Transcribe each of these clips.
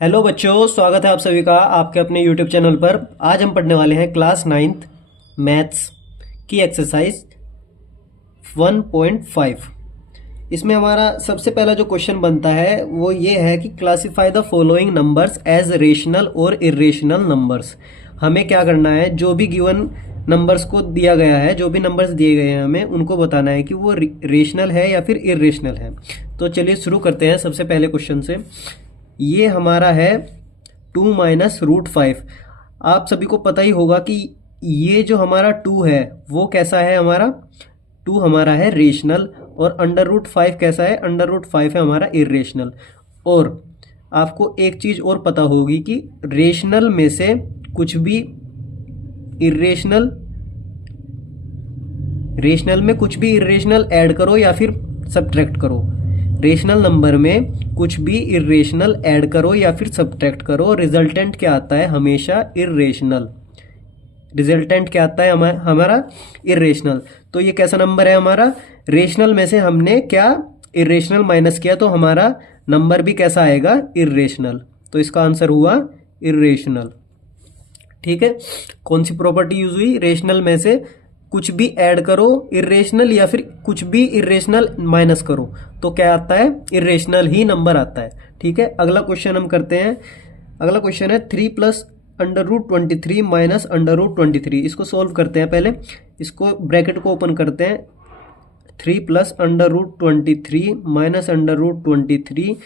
Hello बच्चों, स्वागत है आप सभी का आपके अपने यूट्यूब चैनल पर। आज हम पढ़ने वाले हैं क्लास 9th मैथ्स की एक्सरसाइज 1.5। इसमें हमारा सबसे पहला जो क्वेश्चन बनता है वो ये है कि classify the following numbers as rational और इरेशनल नंबर्स। हमें क्या करना है, जो भी गिवन नंबर्स को दिया गया है, जो भी नंबर्स दिए गए हैं, हमें उनको बताना है कि वो रेशनल है या फिर इरेशनल है। तो चलिए शुरू करते हैं सबसे पहले क्वेश्चन से। ये हमारा है 2 - √5। आप सभी को पता ही होगा कि ये जो हमारा 2 है वो कैसा है, हमारा 2 हमारा है रेशनल, और √5 कैसा है, √5 है हमारा इरेशनल। और आपको एक चीज़ और पता होगी कि रेशनल में से कुछ भी इरेशनल, रेशनल में कुछ भी इरेशनल ऐड करो या फिर सब्ट्रैक्ट करो। रेशनल नंबर में कुछ भी इरेशनल ऐड करो या फिर सब्ट्रैक्ट करो, रिजल्टेंट क्या आता है, हमेशा इरेशनल। रिजल्टेंट क्या आता है हमारा इरेशनल। तो ये कैसा नंबर है हमारा, रेशनल में से हमने क्या इरेशनल माइनस किया, तो हमारा नंबर भी कैसा आएगा, इरेशनल। तो इसका आंसर हुआ इरेशनल। ठीक है, कौन सी प्रॉपर्टी यूज हुई, रेशनल में से कुछ भी ऐड करो इरेशनल या फिर कुछ भी इरेशनल माइनस करो, तो क्या आता है, इरेशनल ही नंबर आता है। ठीक है, अगला क्वेश्चन हम करते हैं। अगला क्वेश्चन है 3 + √23 - √23। इसको सोल्व करते हैं। पहले इसको ब्रैकेट को ओपन करते हैं। 3 + √23 - √23,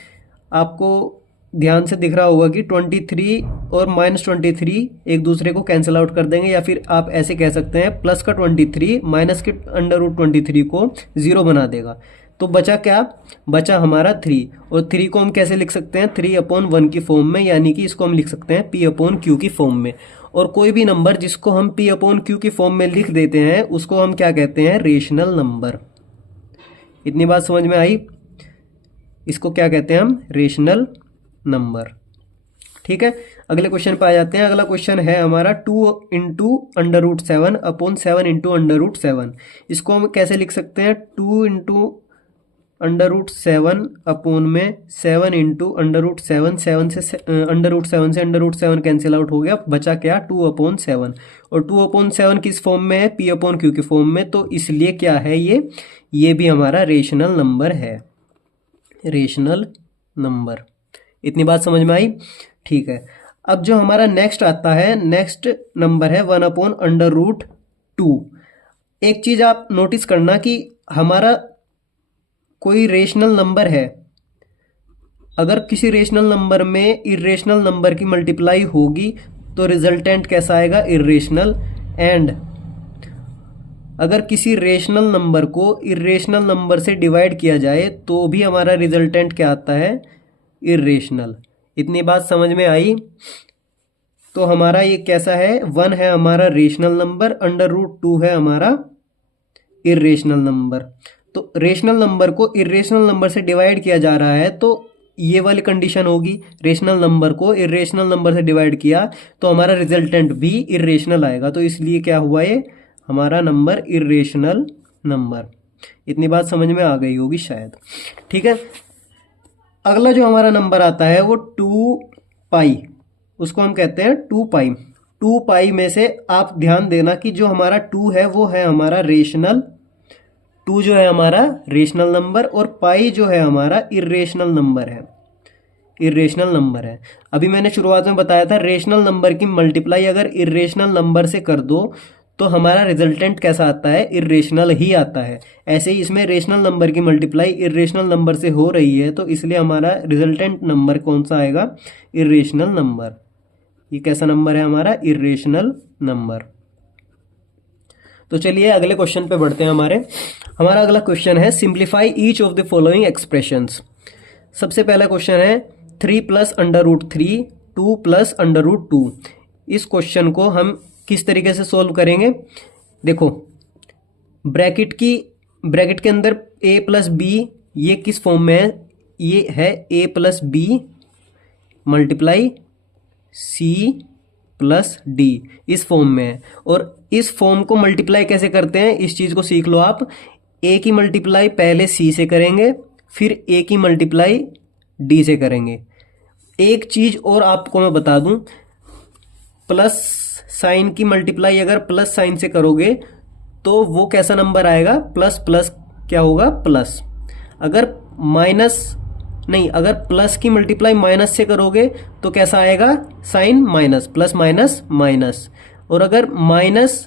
आपको ध्यान से दिख रहा होगा कि 23 और -23 एक दूसरे को कैंसिल आउट कर देंगे, या फिर आप ऐसे कह सकते हैं प्लस का 23 माइनस के √23 को 0 बना देगा। तो बचा क्या, बचा हमारा 3। और 3 को हम कैसे लिख सकते हैं, 3/1 की फॉर्म में, यानी कि इसको हम लिख सकते हैं P/Q की फॉर्म में। और कोई भी नंबर जिसको हम P/Q की फॉर्म में लिख देते हैं उसको हम क्या कहते हैं, रेशनल नंबर। इतनी बात समझ में आई, इसको क्या कहते हैं हम, रेशनल नंबर। ठीक है, अगले क्वेश्चन पे आ जाते हैं। अगला क्वेश्चन है हमारा 2 × √7 अपॉन 7 × √7। इसको हम कैसे लिख सकते हैं, 2 × √7 अपॉन में 7 × √7, 7 से √7 से √7 कैंसिल आउट हो गया, बचा क्या, 2/7। और 2/7 किस फॉर्म में है, P/Q की फॉर्म में, तो इसलिए क्या है ये भी हमारा रेशनल नंबर है, रेशनल नंबर। इतनी बात समझ में आई। ठीक है, अब जो हमारा नेक्स्ट आता है, नेक्स्ट नंबर है 1/√2। एक चीज आप नोटिस करना कि हमारा कोई रेशनल नंबर है, अगर किसी रेशनल नंबर में इरेशनल नंबर की मल्टीप्लाई होगी तो रिजल्टेंट कैसा आएगा, इरेशनल। एंड अगर किसी रेशनल नंबर को इरेशनल नंबर से डिवाइड किया जाए तो भी हमारा रिजल्टेंट क्या आता है, इरेशनल। इतनी बात समझ में आई। तो हमारा ये कैसा है, 1 है हमारा रेशनल नंबर, √2 है हमारा इरेशनल नंबर। तो रेशनल नंबर को इरेशनल नंबर से डिवाइड किया जा रहा है, तो ये वाली कंडीशन होगी, रेशनल नंबर को इरेशनल नंबर से डिवाइड किया तो हमारा रिजल्टेंट भी इरेशनल आएगा। तो इसलिए क्या हुआ, ये हमारा नंबर इरेशनल नंबर। इतनी बात समझ में आ गई होगी शायद। ठीक है, अगला जो हमारा नंबर आता है वो 2π, उसको हम कहते हैं 2π। 2π में से आप ध्यान देना कि जो हमारा 2 है वो है हमारा रेशनल, 2 जो है हमारा रेशनल नंबर, और पाई जो है हमारा इरेशनल नंबर है, इरेशनल नंबर है। अभी मैंने शुरुआत में बताया था, रेशनल नंबर की मल्टीप्लाई अगर इरेशनल नंबर से कर दो तो हमारा रिजल्टेंट कैसा आता है, इरेशनल ही आता है। ऐसे ही इसमें रेशनल नंबर की मल्टीप्लाई इरेशनल नंबर से हो रही है, तो इसलिए हमारा रिजल्टेंट नंबर कौन सा आएगा, इरेशनल नंबर। ये कैसा नंबर है हमारा, इरेशनल नंबर। तो चलिए अगले क्वेश्चन पे बढ़ते हैं। हमारा अगला क्वेश्चन है simplify each of the following expressions. सबसे पहला क्वेश्चन है 3 + √3 2 + √2। इस क्वेश्चन को हम किस तरीके से सोल्व करेंगे, देखो ब्रैकेट के अंदर a + b, ये किस फॉर्म में है, ये है a + b multiply c + d, इस फॉर्म में है। और इस फॉर्म को मल्टीप्लाई कैसे करते हैं, इस चीज को सीख लो आप। a की मल्टीप्लाई पहले c से करेंगे, फिर a की मल्टीप्लाई d से करेंगे। एक चीज और आपको मैं बता दूं, प्लस साइन की मल्टीप्लाई अगर प्लस साइन से करोगे तो वो कैसा नंबर आएगा, प्लस प्लस क्या होगा, प्लस। अगर माइनस नहीं, अगर प्लस की मल्टीप्लाई माइनस से करोगे तो कैसा आएगा, sign minus, plus minus minus. और अगर minus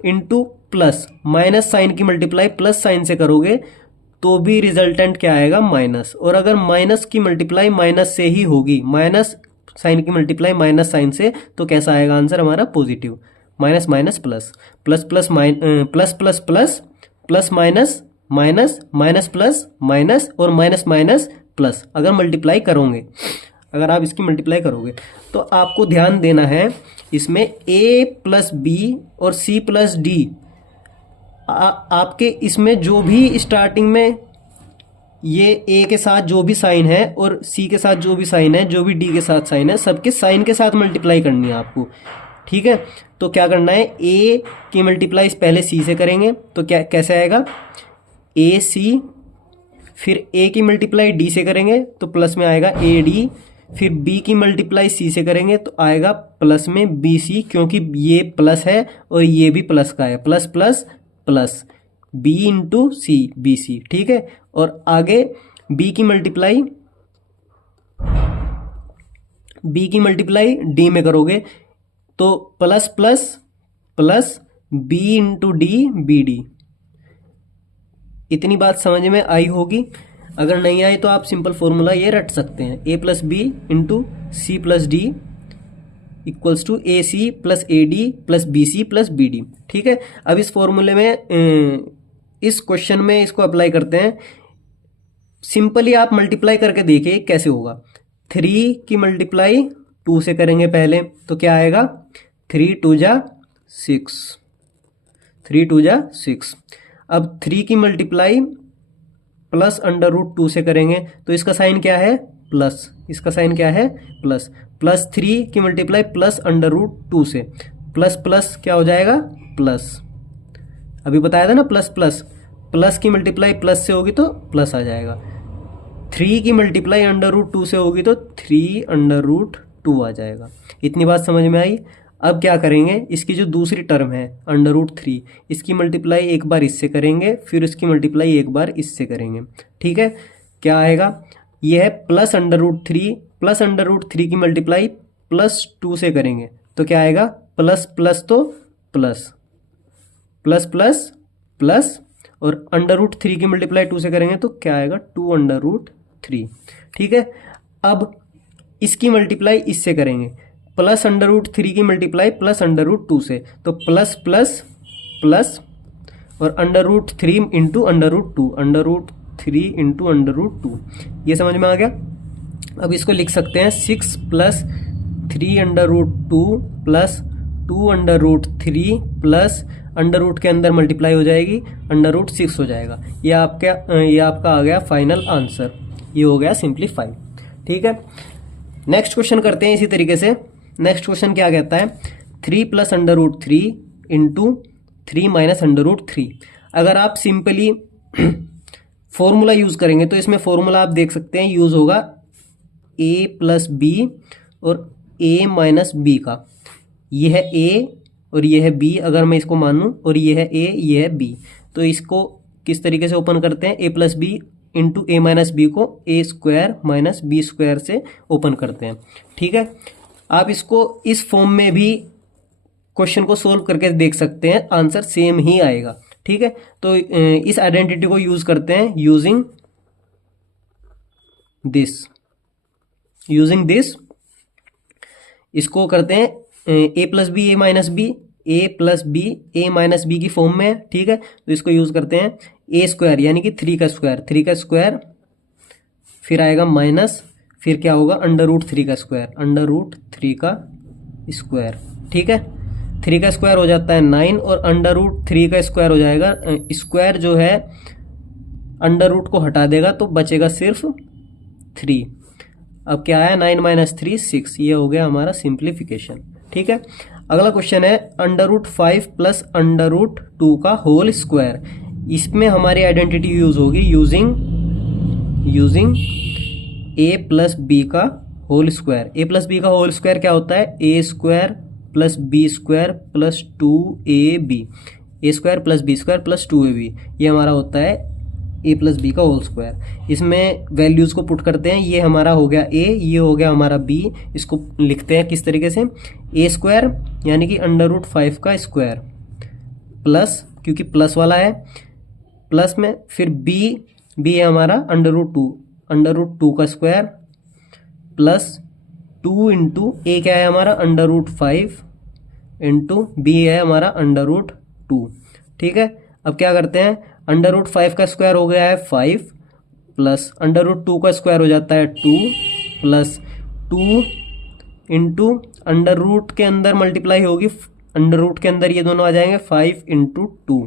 into plus, minus sign की मल्टीप्लाई प्लस साइन से करोगे तो भी रिजल्टेंट क्या आएगा, माइनस। और अगर माइनस की मल्टीप्लाई माइनस से ही होगी, माइनस साइन की मल्टीप्लाई माइनस साइन से, तो कैसा आएगा आंसर हमारा, positive. Minus minus plus, plus plus plus plus plus, plus minus minus, minus plus minus, और माइनस माइनस प्लस। अगर मल्टीप्लाई करोगे, अगर आप इसकी मल्टीप्लाई करोगे तो आपको ध्यान देना है इसमें a प्लस बी और c प्लस डी, आपके इसमें जो भी स्टार्टिंग में ये a के साथ जो भी साइन है और c के साथ जो भी साइन है, जो भी d के साथ साइन है, सबके साइन के साथ मल्टीप्लाई करनी है आपको, ठीक है। तो क्या करना है, a की मल्टीप्लाई पहले c से करेंगे तो क्या कैसे आएगा, ए सी, फिर a की मल्टीप्लाई d से करेंगे तो प्लस में आएगा ए डी, फिर b की मल्टीप्लाई c से करेंगे तो आएगा प्लस में बी सी, क्योंकि ये प्लस है और ये भी प्लस का है, plus plus plus, b into C, B C, ठीक है। और आगे b की मल्टीप्लाई d में करोगे तो plus plus plus b into D, B D. इतनी बात समझ में आई होगी। अगर नहीं आई तो आप सिंपल फॉर्मूला ये रट सकते हैं, a plus B into C plus D equals to A C plus A D plus B C plus B D, ठीक है। अब इस फॉर्मूले में इस क्वेश्चन में इसको अप्लाई करते हैं। सिंपली आप मल्टीप्लाई करके देखिए कैसे होगा। 3 की मल्टीप्लाई 2 से करेंगे पहले तो क्या आएगा, 3 2 जा 6, 3 2 जा 6। अब 3 की मल्टीप्लाई प्लस अंडर रूट 2 से करेंगे तो इसका साइन क्या है, प्लस, इसका साइन क्या है, प्लस। प्लस 3 की मल्टीप्लाई प्लस अंडर रूट 2 से, प्लस प्लस क्या हो जाएगा, प्लस। अभी बताया था ना, प्लस प्लस, प्लस की मल्टीप्लाई प्लस से होगी तो प्लस आ जाएगा। 3 की मल्टीप्लाई अंडर रूट 2 से होगी तो 3 अंडर रूट 2 आ जाएगा। इतनी बात समझ में आई। अब क्या करेंगे, इसकी जो दूसरी टर्म है अंडर रूट 3, इसकी मल्टीप्लाई एक बार इससे करेंगे, फिर इसकी मल्टीप्लाई एक बार इससे करेंगे, ठीक है। क्या आएगा, यह है plus under root 3, plus under root 3 की मल्टीप्लाई प्लस 2 से करेंगे तो क्या आएगा, प्लस प्लस तो प्लस, प्लस प्लस प्लस, और अंडर रूट 3 की मल्टीप्लाई 2 से करेंगे तो क्या आएगा, 2 अंडर रूट 3, ठीक है। अब इसकी मल्टीप्लाई इससे करेंगे, प्लस अंडर रूट 3 की मल्टीप्लाई प्लस अंडर रूट 2 से, तो प्लस प्लस प्लस, और under root 3 into under root 2, under root 3 into under root 2। ये समझ में आ गया। अब इसको लिख सकते हैं 6 plus 3 under root 2 plus 2 under root 3 plus under root के अंदर मल्टीप्लाई हो जाएगी, अंडर रूट 6 हो जाएगा। ये आपका आ गया फाइनल आंसर। ये हो गया सिंप्लीफाई, ठीक है। नेक्स्ट क्वेश्चन करते हैं इसी तरीके से। नेक्स्ट क्वेश्चन क्या कहता है, 3 plus under root 3 into 3 minus under root 3। अगर आप सिंपली फॉर्मूला यूज करेंगे तो इसमें फॉर्मूला आप देख सकते हैं यूज होगा a प्लस बी और a माइनस बी का। ये है a और ये है b, अगर मैं इसको मानूं, और ये है a, ये है b। तो इसको किस तरीके से ओपन करते हैं, a plus B into A minus B को A square minus B square से ओपन करते हैं, ठीक है। आप इसको इस फॉर्म में भी क्वेश्चन को सोल्व करके देख सकते हैं, आंसर सेम ही आएगा, ठीक है। तो इस आइडेंटिटी को यूज करते हैं, यूजिंग दिस इसको करते हैं ए plus B A minus B, A plus B A minus B की फॉर्म में, ठीक है। तो इसको यूज करते हैं ए स्क्वायर यानी कि 3 का स्क्वायर, फिर आएगा माइनस, फिर क्या होगा, अंडर रूट 3 का स्क्वायर, अंडर रूट 3 का स्क्वायर, ठीक है। 3 का स्क्वायर हो जाता है 9 और अंडर रूट 3 का स्क्वायर हो जाएगा, स्क्वायर जो है अंडर रूट को हटा देगा तो बचेगा सिर्फ 3। अब क्या आया, 9 माइनस 3 6। ये हो गया हमारा सिंप्लीफिकेशन, ठीक है। अगला क्वेश्चन है under root 5 plus under root 2 का होल स्क्वायर। इसमें हमारी आइडेंटिटी यूज होगी यूजिंग ए प्लस बी का whole square, A plus B का होल स्क्वायर क्या होता है, A square plus B square plus 2ab, A square plus B square plus 2ab, ये हमारा होता है ए प्लस बी का होल स्क्वायर। इसमें वैल्यूज़ को पुट करते हैं, ये हमारा हो गया ए, ये हो गया हमारा बी। इसको लिखते हैं किस तरीके से, ए स्क्वायर यानी कि √5 का स्क्वायर प्लस, क्योंकि प्लस वाला है प्लस में, फिर बी है हमारा √2 का स्क्वायर प्लस 2 इंटू ए क्या है हमारा √5 इंटू बी है हमारा √2। ठीक है, अब क्या करते हैं, √5 का स्क्वायर हो गया है 5 प्लस √2 का स्क्वायर हो जाता है 2 प्लस 2 इंटू √ के अंदर मल्टीप्लाई होगी, √ के अंदर ये दोनों आ जाएंगे 5 इंटू 2।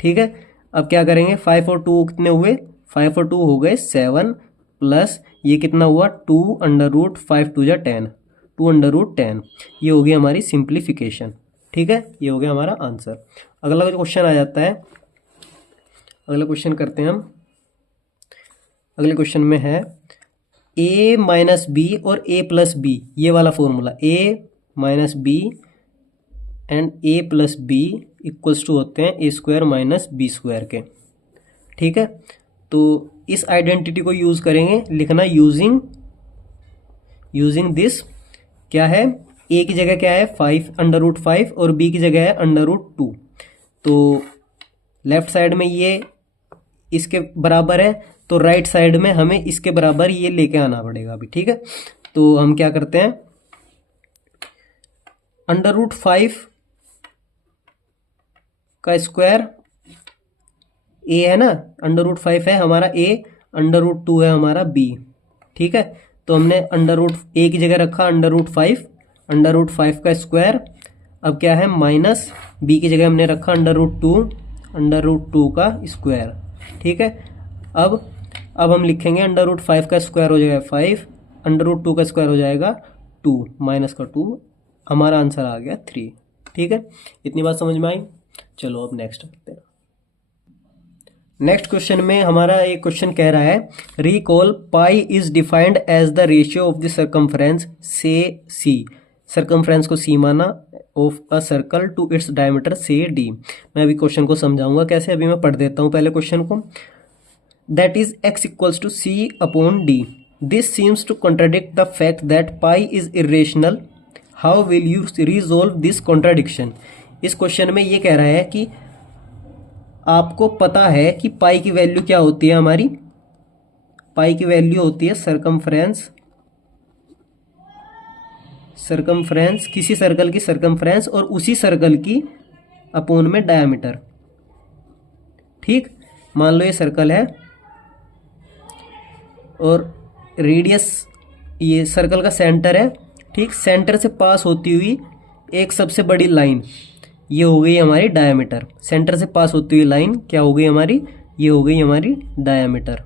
ठीक है, अब क्या करेंगे, 5 और 2 कितने हुए, 5 और 2 हो गए 7 प्लस ये कितना हुआ 2 √5 2 जा 10, 2 √10, ये होगी हमारी सिंप्लीफिकेशन। ठीक है, ये हो गया हमारा आंसर। अगला जो क्वेश्चन आ जाता है, अगला क्वेश्चन करते हैं हम। अगले क्वेश्चन में है a माइनस बी और a प्लस बी, ये वाला formula a minus B and a plus B equals to होते हैं a square minus B square के। ठीक है, तो इस आइडेंटिटी को यूज़ करेंगे, लिखना यूजिंग दिस, क्या है, a की जगह क्या है 5 √5 और b की जगह है √2। तो लेफ्ट साइड में ये इसके बराबर है, तो राइट साइड में हमें इसके बराबर ये लेके आना पड़ेगा अभी। ठीक है, तो हम क्या करते हैं, √5 का स्क्वायर a है ना, √5 है हमारा a, √2 है हमारा b। ठीक है, तो हमने a की जगह रखा √5 का स्क्वायर, अब क्या है माइनस b की जगह हमने रखा √2 का स्क्वायर। ठीक है, अब हम लिखेंगे √5 का स्क्वायर हो जाएगा 5, √2 का स्क्वायर हो जाएगा 2, माइनस का 2, हमारा आंसर आ गया 3। ठीक है, इतनी बात समझ में आई। चलो अब नेक्स्ट करते हैं। नेक्स्ट क्वेश्चन में हमारा एक क्वेश्चन कह रहा है, recall pi is defined as the ratio of the circumference से सी, सर्कमफ्रेंस को सी माना, of a circle to its diameter से डी। मैं अभी क्वेश्चन को समझाऊंगा कैसे, अभी मैं पढ़ देता हूँ पहले क्वेश्चन को। That is x equals to c upon D, this seems to contradict the fact that pi is irrational, how will you resolve this contradiction. इस क्वेश्चन में ये कह रहा है कि आपको पता है कि पाई की वैल्यू क्या होती है, हमारी पाई की वैल्यू होती है सरकमफ्रेंस, किसी सर्कल की सरकमफ्रेंस और उसी सर्कल की अपॉन में डायमीटर। ठीक, मान लो ये सर्कल है और रेडियस ये सर्कल का सेंटर है। ठीक, सेंटर से पास होती हुई एक सबसे बड़ी लाइन, ये हो गई हमारी डायमीटर। सेंटर से पास होती हुई लाइन क्या हो गई हमारी, ये हो गई हमारी डायमीटर।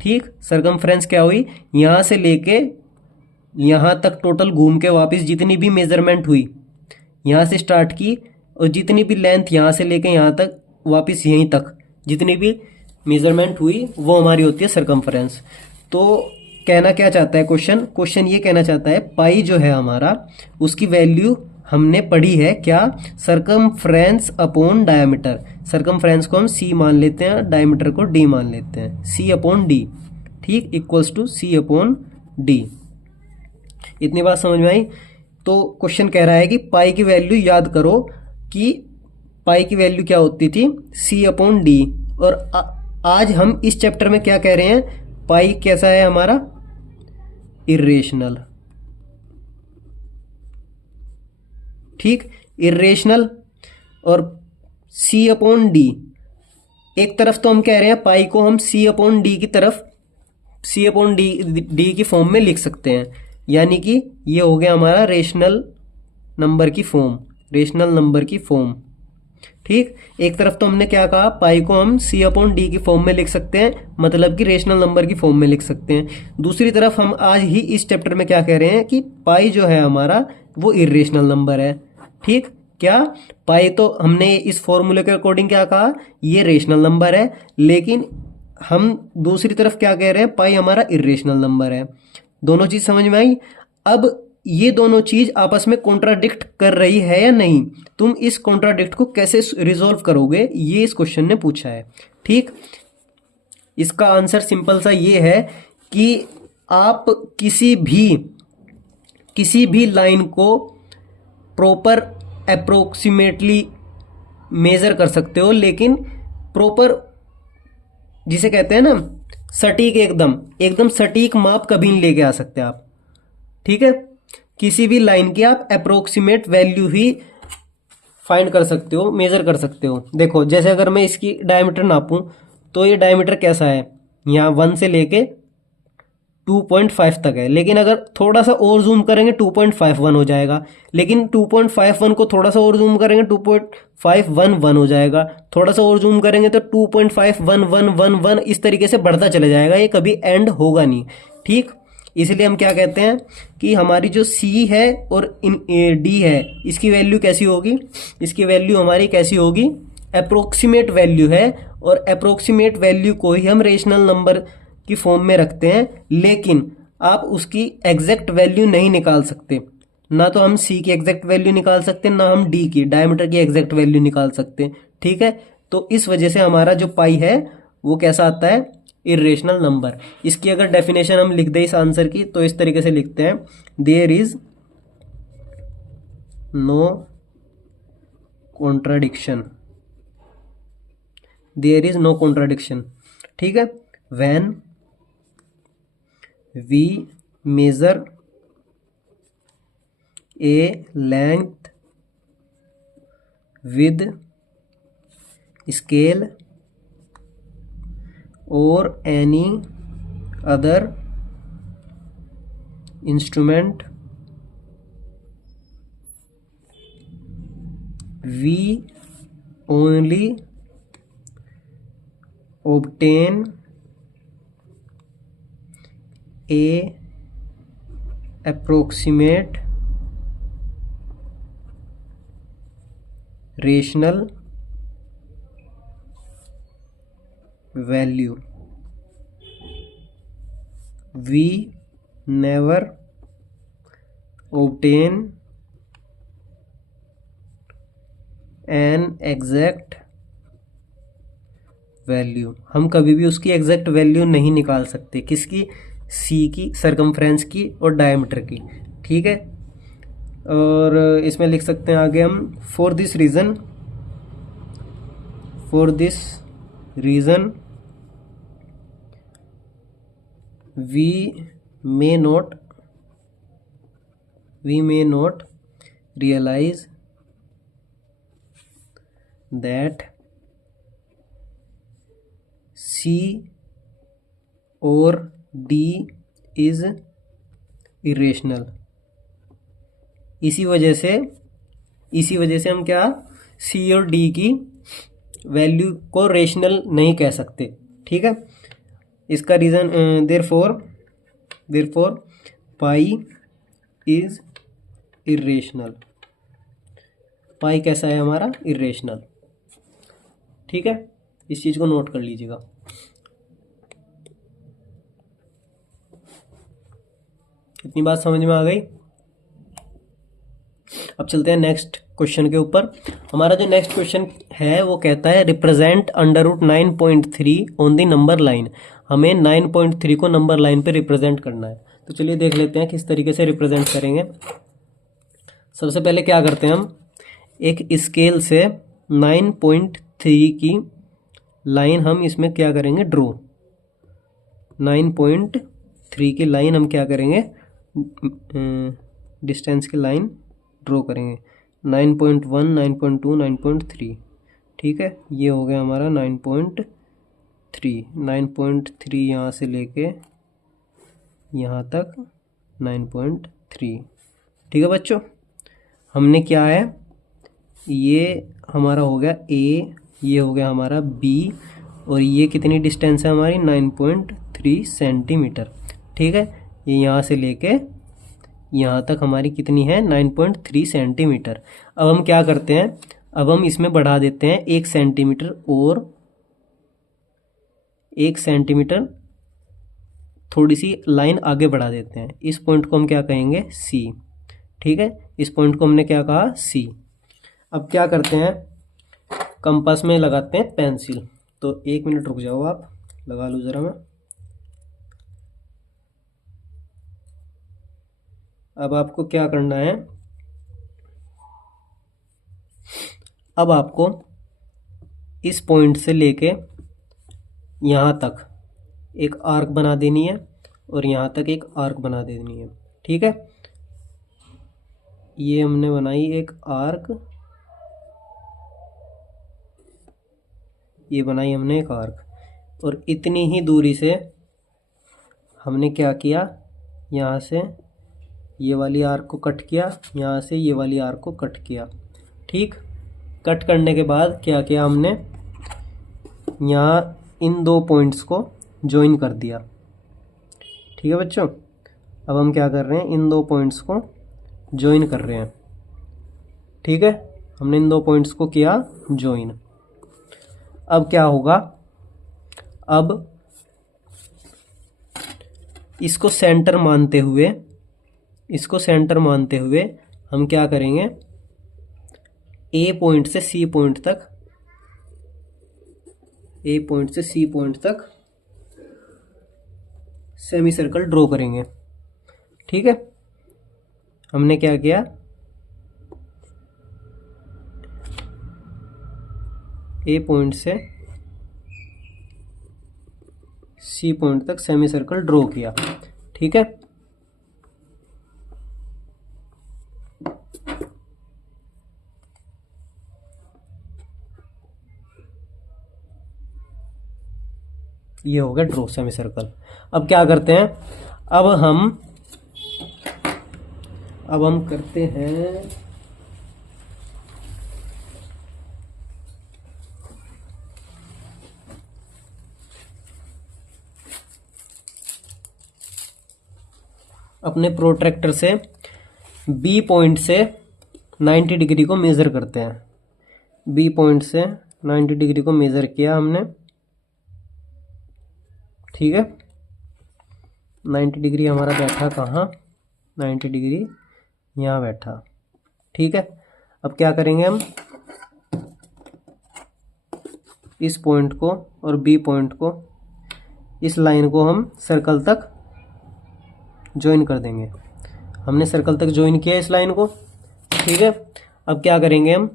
ठीक, सरकमफ्रेंस क्या हुई, यहाँ से लेके यहाँ तक टोटल घूम के वापस जितनी भी मेजरमेंट हुई, यहाँ से स्टार्ट की और जितनी भी लेंथ यहाँ से लेके यहाँ तक वापस यहीं तक जितनी भी मेजरमेंट हुई वो हमारी होती है सरकमफ्रेंस। तो कहना क्या चाहता है क्वेश्चन ये कहना चाहता है पाई जो है हमारा उसकी वैल्यू हमने पढ़ी है क्या, सरकमफ्रेंस अपॉन डायमीटर। सरकमफ्रेंस को हम सी मान लेते हैं, डायमीटर को डी मान लेते हैं, सी अपॉन डी। ठीक, equals to C upon D. इतनी बात समझ में आई। तो क्वेश्चन कह रहा है कि पाई की वैल्यू याद करो कि पाई की वैल्यू क्या होती थी, सी अपॉन डी। और आज हम इस चैप्टर में क्या कह रहे हैं, पाई कैसा है हमारा, इरेशनल। ठीक, इरेशनल और सी अपॉन डी। एक तरफ तो हम कह रहे हैं पाई को हम सी अपॉन डी की तरफ, सी अपॉन डी की फॉर्म में लिख सकते हैं, यानी कि ये हो गया हमारा रेशनल नंबर की फॉर्म। ठीक, एक तरफ तो हमने क्या कहा, पाई को हम सी अपॉन डी की फॉर्म में लिख सकते हैं, मतलब कि रेशनल नंबर की फॉर्म में लिख सकते हैं। दूसरी तरफ हम आज ही इस चैप्टर में क्या कह रहे हैं कि पाई जो है हमारा वो इरेशनल नंबर है। ठीक, क्या पाई तो हमने इस फॉर्मूले के अकॉर्डिंग क्या कहा, ये रेशनल नंबर है, लेकिन हम दूसरी तरफ क्या कह रहे हैं, पाई हमारा इरेशनल नंबर है। दोनों चीज समझ में आई। अब ये दोनों चीज आपस में कॉन्ट्राडिक्ट कर रही है या नहीं, तुम इस कॉन्ट्राडिक्ट को कैसे रिजोल्व करोगे, ये इस क्वेश्चन ने पूछा है। ठीक, इसका आंसर सिंपल सा ये है कि आप किसी भी लाइन को प्रॉपर अप्रोक्सीमेटली मेजर कर सकते हो, लेकिन प्रॉपर जिसे कहते हैं ना सटीक, एकदम सटीक माप कभी नहीं लेके आ सकते आप। ठीक है, किसी भी लाइन की आप अप्रोक्सीमेट वैल्यू ही फाइंड कर सकते हो, मेजर कर सकते हो। देखो जैसे अगर मैं इसकी डायमीटर नापूं तो ये डायमीटर कैसा है, यहाँ 1 से लेके 2.5 तक है, लेकिन अगर थोड़ा सा और जूम करेंगे 2.51 हो जाएगा, लेकिन 2.51 को थोड़ा सा और जूम करेंगे 2.511 हो जाएगा, थोड़ा सा और जूम करेंगे तो 2.51111 इस तरीके से बढ़ता चला जाएगा, ये कभी एंड होगा नहीं। ठीक, इसलिए हम क्या कहते हैं कि हमारी जो सी है और डी है इसकी वैल्यू कैसी होगी, इसकी वैल्यू हमारी कैसी होगी, अप्रोक्सीमेट वैल्यू है, और अप्रोक्सीमेट वैल्यू को ही हम रेशनल नंबर की फॉर्म में रखते हैं, लेकिन आप उसकी एग्जैक्ट वैल्यू नहीं निकाल सकते। ना तो हम सी की एग्जैक्ट वैल्यू निकाल सकते, ना हम डी की डायमीटर की एग्जैक्ट वैल्यू निकाल सकते। ठीक है, तो इस वजह से हमारा जो पाई है वो कैसा आता है, इर्रेशनल नंबर। इसकी अगर डेफिनेशन हम लिख दें इस आंसर की तो इस तरीके से लिखते हैं, there is no contradiction, there is no contradiction. ठीक है, when we measure a length with scale or any other instrument, we only obtain a approximate rational value, we never obtain an exact value. हम कभी भी उसकी exact value नहीं निकाल सकते, किसकी, सी की, सरकमफ्रेंस की और डायमीटर की। ठीक है, और इसमें लिख सकते हैं आगे हम, for this reason we may not realize that C or D is irrational। इसी वजह से हम क्या, सी और डी की वैल्यू को रेशनल नहीं कह सकते। ठीक है, इसका reason therefore pi is irrational, pi कैसा है हमारा, इर्रेशनल। ठीक है, इस चीज़ को नोट कर लीजिएगा। इतनी बात समझ में आ गई। अब चलते हैं नेक्स्ट क्वेश्चन के ऊपर। हमारा जो नेक्स्ट क्वेश्चन है वो कहता है represent √9.3 on the number line. हमें 9.3 को नंबर लाइन पे रिप्रेजेंट करना है। तो चलिए देख लेते हैं किस तरीके से रिप्रेजेंट करेंगे। सबसे पहले क्या करते हैं, हम एक स्केल से 9.3 की लाइन हम इसमें क्या करेंगे, ड्रॉ। 9.3 की लाइन हम क्या करेंगे, डिस्टेंस की लाइन ड्रॉ करेंगे। 9.1, 9.2, 9.3। ठीक है, ये हो गया हमारा 9.3 यहाँ से लेके यहाँ तक 9.3। ठीक है बच्चों, हमने क्या है, ये हमारा हो गया ए, ये हो गया हमारा बी, और ये कितनी डिस्टेंस है हमारी, 9.3 सेंटीमीटर। ठीक है, ये यहाँ से लेके यहाँ तक हमारी कितनी है, 9.3 सेंटीमीटर। अब हम क्या करते हैं, अब हम इसमें बढ़ा देते हैं 1 सेंटीमीटर, और 1 सेंटीमीटर थोड़ी सी लाइन आगे बढ़ा देते हैं। इस पॉइंट को हम क्या कहेंगे, सी। ठीक है, इस पॉइंट को हमने क्या कहा, सी। अब क्या करते हैं, कंपास में लगाते हैं पेंसिल। तो 1 मिनट रुक जाओ, आप लगा लो ज़रा मैं। अब आपको क्या करना है, अब आपको इस पॉइंट से लेके यहाँ तक एक आर्क बना देनी है और यहाँ तक एक आर्क बना देनी है। ठीक है, ये हमने बनाई एक आर्क, ये बनाई हमने एक आर्क, और इतनी ही दूरी से हमने क्या किया, यहाँ से ये वाली आर्क को कट किया, यहाँ से ये वाली आर्क को कट किया। ठीक, कट करने के बाद क्या किया हमने, यहाँ इन 2 पॉइंट्स को ज्वाइन कर दिया। ठीक है बच्चों, अब हम क्या कर रहे हैं, इन 2 पॉइंट्स को ज्वाइन कर रहे हैं। ठीक है, हमने इन 2 पॉइंट्स को किया ज्वाइन। अब क्या होगा, अब इसको सेंटर मानते हुए, इसको सेंटर मानते हुए हम क्या करेंगे, ए पॉइंट से सी पॉइंट तक, ए पॉइंट से सी पॉइंट तक सेमी सर्कल ड्रॉ करेंगे। ठीक है, हमने क्या किया, ए पॉइंट से सी पॉइंट तक सेमी सर्कल ड्रॉ किया। ठीक है, ये हो गया ड्रॉ सेमी सर्कल। अब क्या करते हैं, अब हम करते हैं, अपने प्रोट्रैक्टर से बी पॉइंट से 90 डिग्री को मेज़र करते हैं। बी पॉइंट से 90 डिग्री को मेज़र किया हमने। ठीक है, 90 डिग्री हमारा बैठा कहाँ, 90 डिग्री यहाँ बैठा। ठीक है, अब क्या करेंगे हम, इस पॉइंट को और बी पॉइंट को, इस लाइन को हम सर्कल तक ज्वाइन कर देंगे। हमने सर्कल तक ज्वाइन किया इस लाइन को। ठीक है, अब क्या करेंगे हम,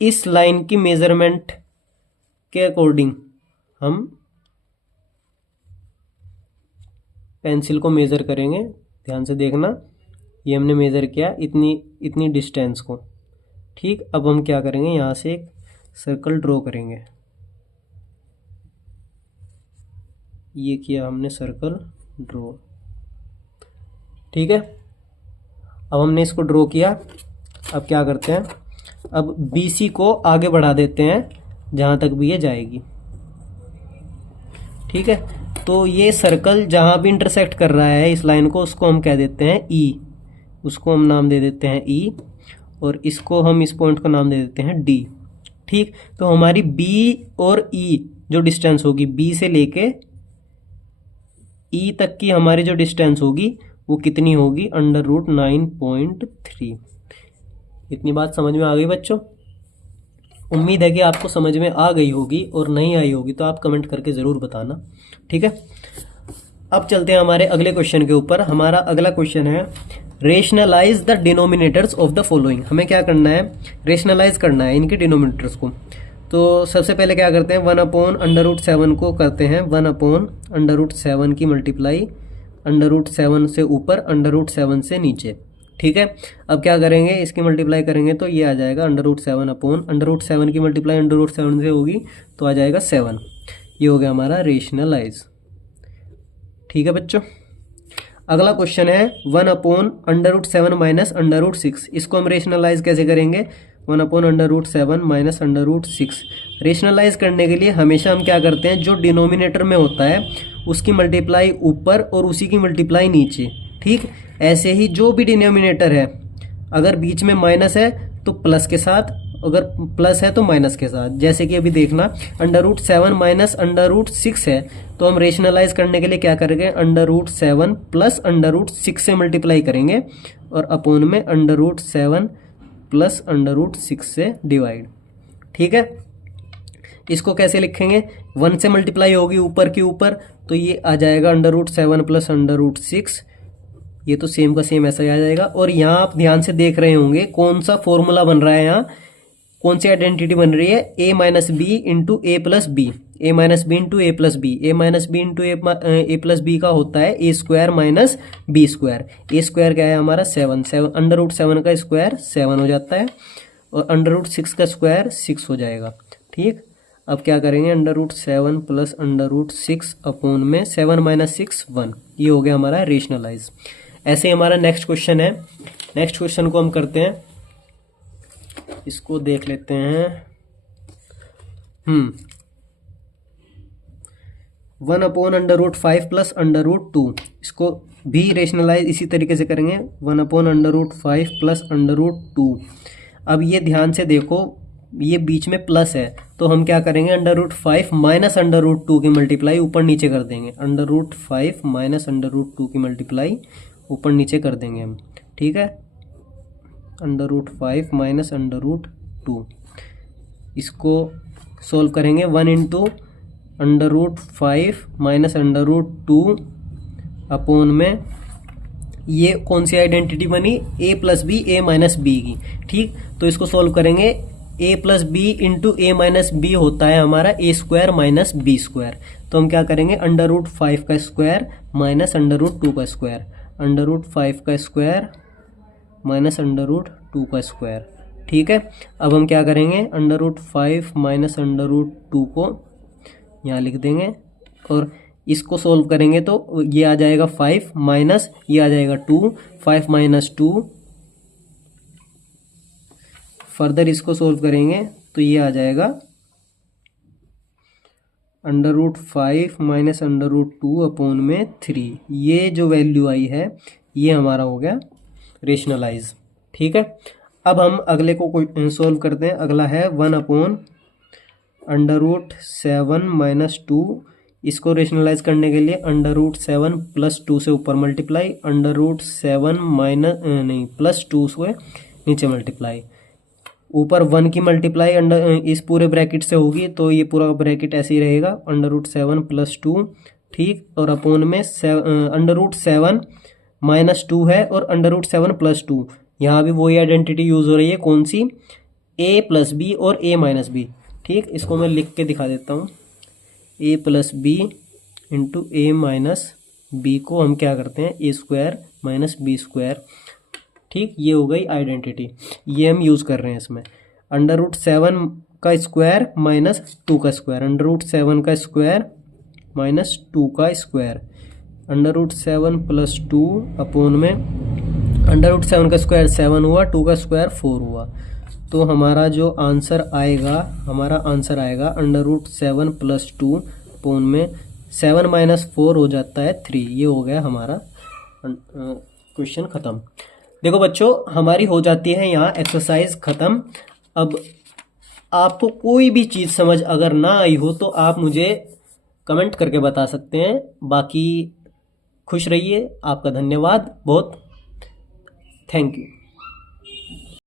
इस लाइन की मेजरमेंट के अकॉर्डिंग हम पेंसिल को मेज़र करेंगे। ध्यान से देखना, ये हमने मेज़र किया इतनी डिस्टेंस को। ठीक, अब हम क्या करेंगे, यहाँ से एक सर्कल ड्रॉ करेंगे। ये किया हमने सर्कल ड्रॉ। ठीक है, अब हमने इसको ड्रॉ किया। अब क्या करते हैं, अब BC को आगे बढ़ा देते हैं जहाँ तक भी ये जाएगी। ठीक है, तो ये सर्कल जहाँ भी इंटरसेक्ट कर रहा है इस लाइन को, उसको हम कह देते हैं E, उसको हम नाम दे देते हैं E, और इसको हम इस पॉइंट को नाम दे देते हैं D। ठीक, तो हमारी B और E जो डिस्टेंस होगी, B से लेके E तक की हमारी जो डिस्टेंस होगी वो कितनी होगी, √9.3। इतनी बात समझ में आ गई बच्चों? उम्मीद है कि आपको समझ में आ गई होगी, और नहीं आई होगी तो आप कमेंट करके ज़रूर बताना। ठीक है, अब चलते हैं हमारे अगले क्वेश्चन के ऊपर। हमारा अगला क्वेश्चन है, rationalise the denominators of the following. हमें क्या करना है, रेशनलाइज करना है इनके डिनोमिनेटर्स को। तो सबसे पहले क्या करते हैं, 1/√7 को करते हैं 1/√7 की मल्टीप्लाई √7 से ऊपर √7 से नीचे। ठीक है, अब क्या करेंगे, इसकी मल्टीप्लाई करेंगे तो ये आ जाएगा √7 की मल्टीप्लाई √7 से होगी तो आ जाएगा 7। ये हो गया हमारा रेशनलाइज। ठीक है बच्चों, अगला क्वेश्चन है 1/√7 माइनस √6। इसको हम रेशनलाइज कैसे करेंगे, 1/√7 माइनस √6। रेशनलाइज करने के लिए हमेशा हम क्या करते हैं, जो डिनोमिनेटर में होता है उसकी मल्टीप्लाई ऊपर और उसी की मल्टीप्लाई नीचे। ठीक, ऐसे ही जो भी डिनोमिनेटर है अगर बीच में माइनस है तो प्लस के साथ, अगर प्लस है तो माइनस के साथ। जैसे कि अभी देखना √7 माइनस √6 है, तो हम रेशनलाइज करने के लिए क्या करेंगे, √7 प्लस √6 से मल्टीप्लाई करेंगे और अपोन में √7 प्लस √6 से डिवाइड। ठीक है, इसको कैसे लिखेंगे, 1 से मल्टीप्लाई होगी ऊपर के ऊपर, तो ये आ जाएगा √7 प्लस √6, ये तो सेम का सेम ऐसा ही आ जाएगा। और यहाँ आप ध्यान से देख रहे होंगे कौन सा फॉर्मूला बन रहा है, यहाँ कौन सी आइडेंटिटी बन रही है, a minus B into A plus B, A minus B into A plus B, A minus B into A plus B का होता है A square minus B square. A square क्या है हमारा 7, √7 का स्क्वायर 7 हो जाता है और √6 का स्क्वायर 6 हो जाएगा। ठीक, अब क्या करेंगे, √7 प्लस √6 अपोन में 7 माइनस 6 1, ये हो गया हमारा रेशनलाइज। ऐसे ही हमारा नेक्स्ट क्वेश्चन है, नेक्स्ट क्वेश्चन को हम करते हैं, इसको देख लेते हैं। 1 अपोन √5 प्लस √2, इसको भी रेशनलाइज इसी तरीके से करेंगे, 1 अपोन √5 प्लस √2। अब ये ध्यान से देखो, ये बीच में प्लस है, तो हम क्या करेंगे, √5 माइनस √2 की मल्टीप्लाई ऊपर नीचे कर देंगे, √5 माइनस √2 की मल्टीप्लाई ऊपर नीचे कर देंगे हम। ठीक है, √5 माइनस √2, इसको सोल्व करेंगे, 1 इंटू √5 माइनस √2 अपोन में, ये कौन सी आइडेंटिटी बनी, a plus B A minus B की। ठीक, तो इसको सोल्व करेंगे, a plus B into A minus B होता है हमारा a square minus B square, तो हम क्या करेंगे, √5 का स्क्वायर माइनस √2 का स्क्वायर, √5 का स्क्वायर माइनस √2 का स्क्वायर। ठीक है, अब हम क्या करेंगे, √5 माइनस √2 को यहाँ लिख देंगे और इसको सोल्व करेंगे तो ये आ जाएगा 5 माइनस ये आ जाएगा 2, 5 माइनस 2, फर्दर इसको सोल्व करेंगे तो ये आ जाएगा √5 माइनस √2 अपोन में 3। ये जो वैल्यू आई है ये हमारा हो गया रेशनलाइज। ठीक है, अब हम अगले को सोल्व करते हैं। अगला है 1 अपोन √7 माइनस 2, इसको रेशनलाइज करने के लिए √7 प्लस 2 से ऊपर मल्टीप्लाई, √7 माइनस नहीं प्लस 2 से नीचे मल्टीप्लाई, ऊपर 1 की मल्टीप्लाई इस पूरे ब्रैकेट से होगी, तो ये पूरा ब्रैकेट ऐसे ही रहेगा, √7 प्लस 2। ठीक, और अपोन में √7 माइनस 2 है और √7 प्लस 2, यहाँ भी वही आइडेंटिटी यूज हो रही है, कौन सी, a प्लस बी और a माइनस बी। ठीक, इसको मैं लिख के दिखा देता हूँ, a plus B into A minus B को हम क्या करते हैं, a square minus B square. ठीक, ये हो गई आइडेंटिटी, ये हम यूज़ कर रहे हैं इसमें। √7 का स्क्वायर माइनस 2 का स्क्वायर, √7 का स्क्वायर माइनस 2 का स्क्वायर, √7 प्लस 2 अपोन में √7 का स्क्वायर 7 हुआ, 2 का स्क्वायर 4 हुआ, तो हमारा जो आंसर आएगा, हमारा आंसर आएगा √7 प्लस 2 अपोन में 7 माइनस 4 हो जाता है 3। ये हो गया हमारा क्वेश्चन ख़त्म। देखो बच्चों, हमारी हो जाती है यहाँ एक्सरसाइज ख़त्म। अब आपको कोई भी चीज़ समझ अगर ना आई हो तो आप मुझे कमेंट करके बता सकते हैं। बाकी खुश रहिए, आपका धन्यवाद बहुत, थैंक यू।